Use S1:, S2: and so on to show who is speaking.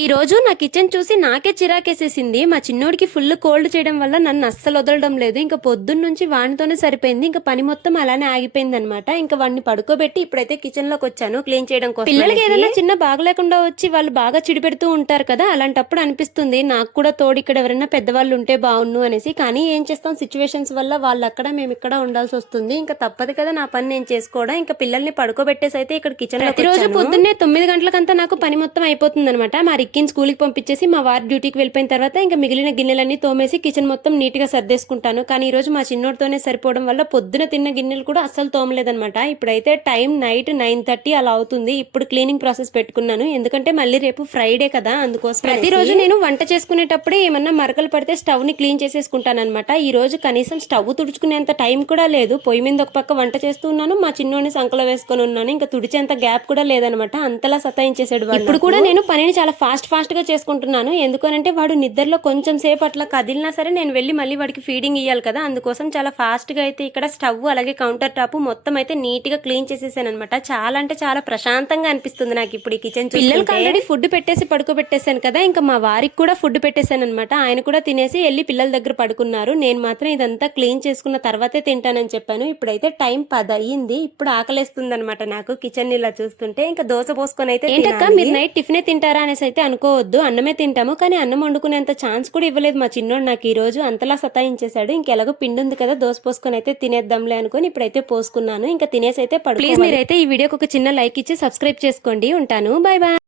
S1: ఈ రోజు నా కిచెన్ చూసి నాకే చిరాకేసేసింది. మా చిన్నోడికి ఫుల్ కోల్డ్ చేయడం వల్ల నన్ను అస్సలు వదలడం లేదు. ఇంకా పొద్దున్న నుంచి వానితోనే సరిపోయింది. ఇంకా పని మొత్తం అలానే ఆగిపోయింది అనమాట ఇంకా వాడిని పడుకోబెట్టి ఇప్పుడైతే కిచెన్లోకి వచ్చాను క్లీన్ చేయడం కోసం పిల్లలకి ఏదైనా చిన్న బాగలేకుండా వచ్చి వాళ్ళు బాగా చిడిపెడుతూ ఉంటారు కదా అలాంటప్పుడు అనిపిస్తుంది నాకు కూడా తోడు ఇక్కడ ఎవరైనా పెద్దవాళ్ళు ఉంటే బాగుండు అనేసి. కానీ ఏం చేస్తాం సిచ్యువేషన్స్ వల్ల వాళ్ళు అక్కడ మేము ఇక్కడ ఉండాల్సి వస్తుంది. ఇంకా తప్పదు కదా నా పని నేను చేసుకోవడం. ఇంకా పిల్లల్ని పడుకోబెట్టేసి అయితే ఇక్కడ కిచెన్లో రోజు పొద్దున్నే తొమ్మిది గంటలకంతా నాకు పని మొత్తం అయిపోతుంది అనమాట మా రిక్కిని స్కూల్కి పంపించేసి మా వారి డ్యూటీకి వెళ్ళిపోయిన తర్వాత ఇంకా మిగిలిన గిన్నెలన్నీ తోమేసి కిచెన్ మొత్తం నీట్గా సర్దేసుకుంటాను. కానీ ఈ రోజు మా చిన్నోడితోనే సరిపోవడం వల్ల పొద్దున తిన్న గిన్నెలు కూడా అస్సలు తోమలేదన్నమాట. ఇప్పుడైతే టైం నైట్ నైన్ థర్టీ అలా అవుతుంది. ఇప్పుడు క్లీనింగ్ ప్రాసెస్ పెట్టుకున్నాను. ఎందుకంటే మళ్ళీ రేపు ఫ్రైడే కదా అందుకోసం ప్రతిరోజు నేను వంట చేసుకునేటప్పుడే ఏమన్నా మరకలు పడితే స్టవ్ని క్లీన్ చేసేసుకుంటాను అనమాట ఈ రోజు కనీసం స్టవ్ తుడుచుకునేంత టైం కూడా లేదు. పొయ్యి మీద ఒక పక్క వంట చేస్తూ ఉన్నాను. మా చిన్నోని సంకలో వేసుకొని ఉన్నాను. ఇంకా తుడిచేంత గ్యాప్ కూడా లేదనమాట అంతలా సతాయించేసాడు. ఇప్పుడు కూడా నేను పనిని చాలా ఫాస్ట్ ఫాస్ట్గా చేసుకుంటున్నాను. ఎందుకనంటే వాడు నిద్రలో కొంచెం సేపు అట్లా కదిలినా సరే నేను వెళ్ళి మళ్ళీ వాడికి ఫీడింగ్ ఇవ్వాలి కదా. అందుకోసం చాలా ఫాస్ట్గా అయితే ఇక్కడ స్టవ్ అలాగే కౌంటర్ టాప్ మొత్తం అయితే నీట్గా క్లీన్ చేసేసాను అనమాట చాలా అంటే చాలా ప్రశాంతంగా అనిపిస్తుంది నాకు ఇప్పుడు ఈ కిచెన్ పిల్లలకి ఆల్రెడీ ఫుడ్ పెట్టేసి పడుకోబెట్టేశాను కదా. ఇంకా మా వారికి కూడా ఫుడ్ పెట్టేశాను అనమాట ఆయన కూడా తినేసి వెళ్ళి పిల్లల దగ్గర పడుకున్నారు. నేను మాత్రం ఇదంతా క్లీన్ చేసుకున్న తర్వాతే తింటానని చెప్పాను. ఇప్పుడైతే టైం పది అయ్యింది ఇప్పుడు ఆకలేస్తుంది అనమాట నాకు కిచెన్ ఇలా చూస్తుంటే. ఇంకా దోశ పోసుకొని అయితే ఏంటక్క మీరు నైట్ టిఫినే తింటారా అనేసి అయితే అనుకోవద్దు అన్నమే తింటాము కానీ అన్నం వండుకునేంత ఛాన్స్ కూడా ఇవ్వలేదు మా చిన్నోడు నాకు ఈరోజు అంతలా సతాయించేశాడు. ఇంకెలాగో పిండి ఉంది కదా దోశ పోసుకొని అయితే తినేద్దాంలే అనుకుని ఇప్పుడైతే పోసుకున్నాను. ఇంకా తినేసి అయితే పడు ప్లీజ్ మీరైతే ఈ వీడియోకి ఒక చిన్న లైక్ ఇచ్చి సబ్స్క్రైబ్ చేసుకోండి. ఉంటాను. Bye bye.